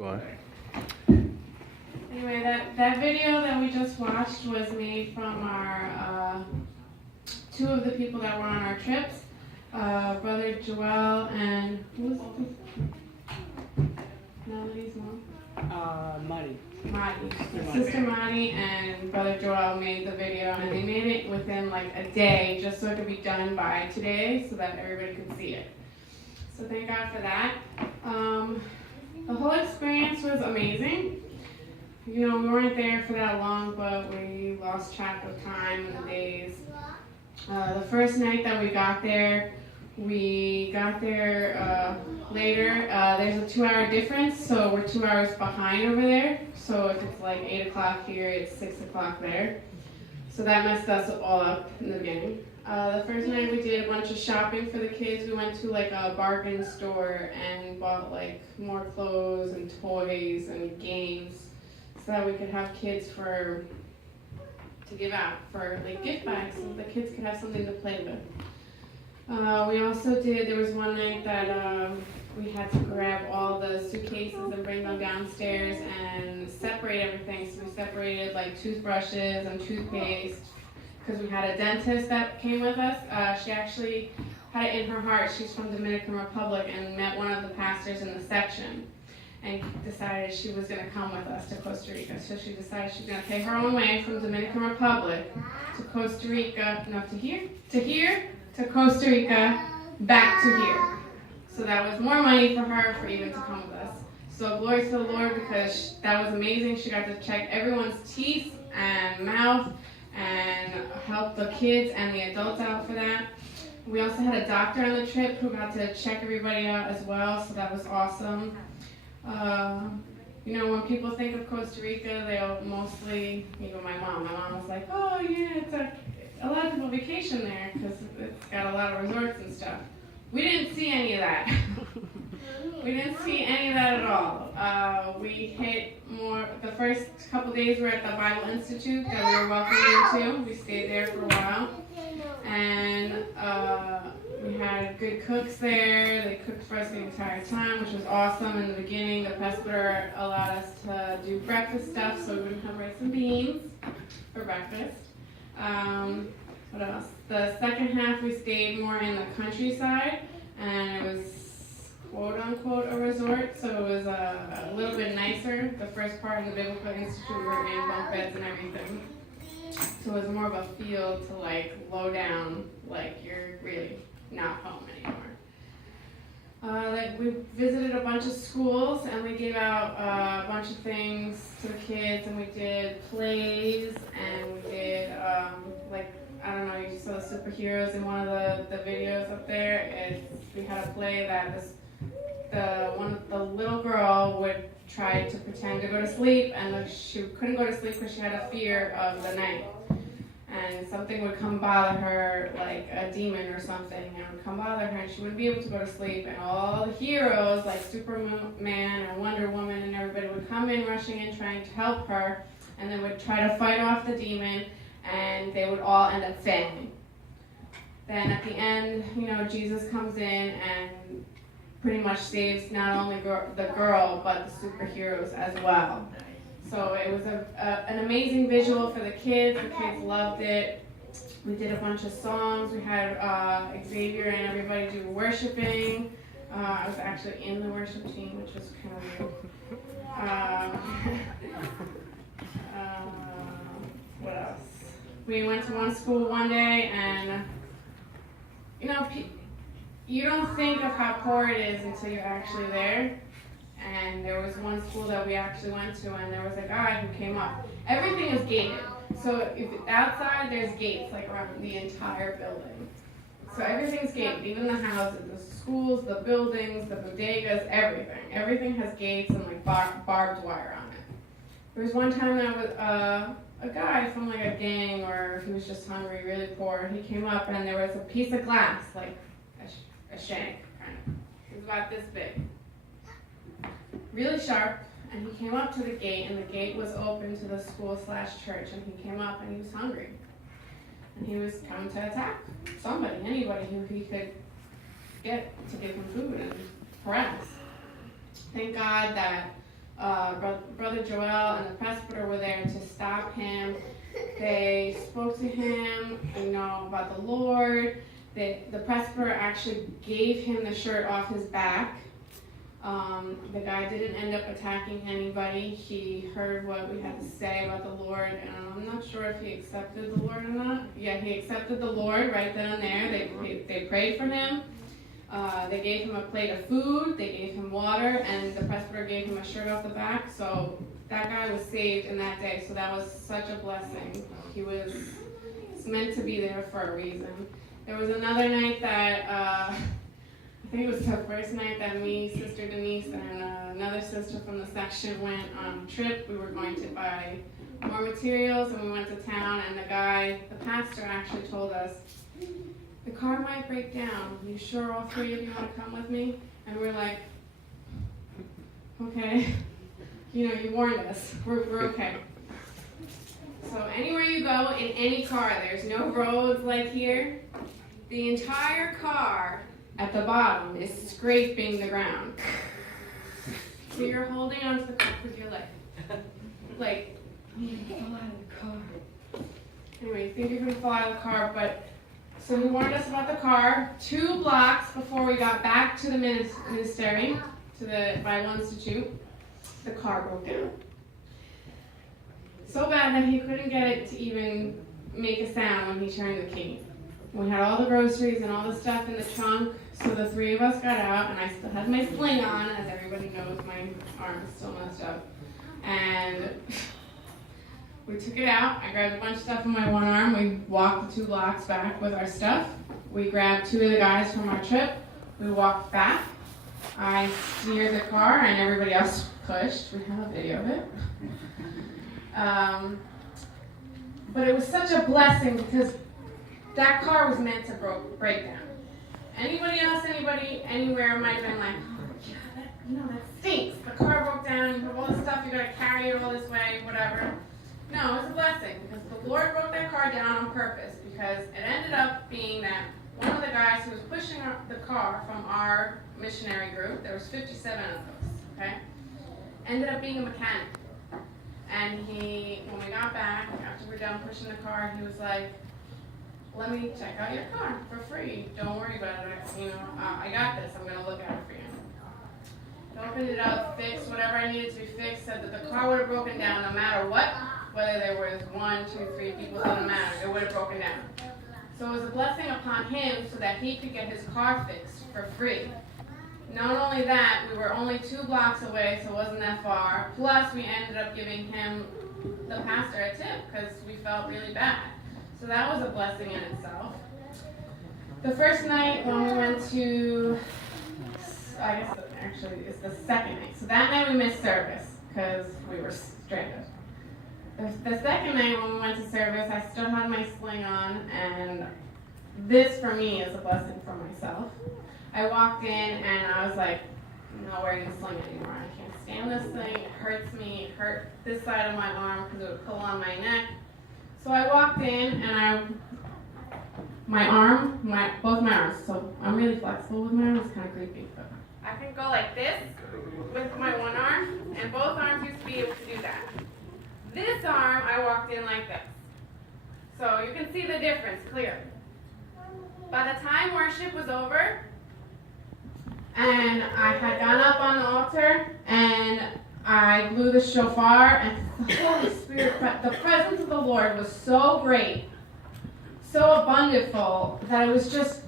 Go on. Anyway, that video that we just watched was made from our two of the people that were on our trips, Brother Joel and who was Melody's mom? Marty. Sister Marty and Brother Joel made the video, and they made it within like a day just so it could be done by today so that everybody could see it. So thank God for that. The whole experience was amazing. You know, we weren't there for that long, but we lost track of time and the days. The first night that we got there later. There's a 2-hour difference, so we're 2 hours behind over there. So if it's like 8 o'clock here, it's 6 o'clock there. So that messed us all up in the beginning. The first night we did a bunch of shopping for the kids. We went to like a bargain store and bought like more clothes and toys and games so that we could have kids to give out for like gift bags so the kids could have something to play with. We also there was one night that we had to grab all the suitcases and bring them downstairs and separate everything. So we separated like toothbrushes and toothpaste because we had a dentist that came with us. She actually had it in her heart. She's from Dominican Republic and met one of the pastors in the section and decided she was going to come with us to Costa Rica. So she decided she's going to pay her own way from Dominican Republic to Costa Rica, to Costa Rica, back to here. So that was more money for her for even to come with us. So glory to the Lord because that was amazing. She got to check everyone's teeth and mouth and help the kids and the adults out for that. We also had a doctor on the trip who got to check everybody out as well, so that was awesome. You know, when people think of Costa Rica, they'll mostly, even my mom was like, oh yeah, it's a lot of people vacation there because it's got a lot of resorts and stuff. We didn't see any of that. We didn't see any of that at all. We hit more, the first couple days we were at the Bible Institute that we were welcomed into. We stayed there for a while. And we had good cooks there. They cooked for us the entire time, which was awesome. In the beginning, the presbyter allowed us to do breakfast stuff, so we would have rice and beans for breakfast. What else? The second half we stayed more in the countryside, and it was quote-unquote a resort, so it was a little bit nicer. The first part of the Biblical Institute we were in bunk beds and everything. So it was more of a feel to like low down, like you're really not home anymore. Like we visited a bunch of schools and we gave out a bunch of things to the kids, and we did plays and we did like, I don't know, you saw the superheroes in one of the videos up there. We had a play that the little girl would try to pretend to go to sleep, and she couldn't go to sleep because she had a fear of the night. And something would come bother her, like a demon or something, and would come bother her, and she wouldn't be able to go to sleep. And all the heroes, like Superman and Wonder Woman and everybody, would come in, rushing in, trying to help her, and they would try to fight off the demon, and they would all end up failing. Then at the end, you know, Jesus comes in and pretty much saves not only the girl, but the superheroes as well. So it was an amazing visual for the kids. The kids loved it. We did a bunch of songs. We had Xavier and everybody do worshiping. I was actually in the worship team, which was kind of weird. What else? We went to one school one day, and you know, you don't think of how poor it is until you're actually there. And there was one school that we actually went to, and there was a guy who came up. Everything is gated. So if outside, there's gates like around the entire building. So everything's gated, even the houses, the schools, the buildings, the bodegas, everything. Everything has gates and like barbed wire on it. There was one time that was a guy from like a gang, or he was just hungry, really poor. He came up and there was a piece of glass, like a shank, kind of. It was about this big. Really sharp, and he came up to the gate, and the gate was open to the school/church, and he came up and he was hungry. And he was coming to attack somebody, anybody who he could get to give him food and harass. Thank God that Brother Joel and the presbyter were there to stop him. They spoke to him, about the Lord. The presbyter actually gave him the shirt off his back. The guy didn't end up attacking anybody. He heard what we had to say about the Lord, and I'm not sure if he accepted the Lord or not. Yeah, he accepted the Lord right then and there. They prayed for him. They gave him a plate of food. They gave him water, and the presbyter gave him a shirt off the back. So that guy was saved in that day. So that was such a blessing. He was meant to be there for a reason. There was another night that, I think it was the first night that me, Sister Denise, and another sister from the section went on a trip. We were going to buy more materials, and we went to town, and the pastor actually told us, the car might break down. You sure all three of you want to come with me? And we're like, okay. You warned us. We're okay. So anywhere you go in any car, there's no roads like here. The entire car at the bottom is scraping the ground. So you're holding onto the car with your leg. Like, I'm going to fall out of the car. Anyway, you think you're going to fall out of the car, but so he warned us about the car. 2 blocks before we got back to the ministry, to the Bible Institute, the car broke down. So bad that he couldn't get it to even make a sound when he turned the key. We had all the groceries and all the stuff in the trunk, so the 3 of us got out, and I still had my sling on. As everybody knows, my arm is still messed up. And we took it out. I grabbed a bunch of stuff in my one arm. We walked the 2 blocks back with our stuff. We grabbed 2 of the guys from our trip. We walked back. I steered the car, and everybody else pushed. We have a video of it. But it was such a blessing because that car was meant to break down. Anybody else, anywhere might have been like, oh yeah, that stinks. The car broke down, you have all this stuff, you gotta carry it all this way, whatever. No, it's a blessing because the Lord broke that car down on purpose because it ended up being that one of the guys who was pushing the car from our missionary group, there was 57 of us, okay, ended up being a mechanic. And when we got back, after we were done pushing the car, he was like, let me check out your car for free. Don't worry about it. I got this. I'm going to look at it for you. I opened it up, fixed whatever I needed to be fixed, said that the car would have broken down no matter what, whether there was 1, 2, 3 people, it didn't matter. It would have broken down. So it was a blessing upon him so that he could get his car fixed for free. Not only that, we were only 2 blocks away, so it wasn't that far. Plus, we ended up giving him, the pastor, a tip because we felt really bad. So that was a blessing in itself. The first night when we went to, I guess actually it's the second night. So that night we missed service because we were stranded. The second night when we went to service, I still had my sling on, and this for me is a blessing for myself. I walked in and I was like, I'm not wearing the sling anymore. I can't stand this thing. It hurts me. It hurt this side of my arm because it would pull on my neck. So I walked in and both my arms, so I'm really flexible with my arms, it's kind of creepy. But I can go like this with my one arm, and both arms used to be able to do that. This arm, I walked in like this. So you can see the difference clearly. By the time worship was over, and I had gone up on the altar, and I blew the shofar, and the Holy Spirit, the presence of the Lord was so great, so abundantful, that it was just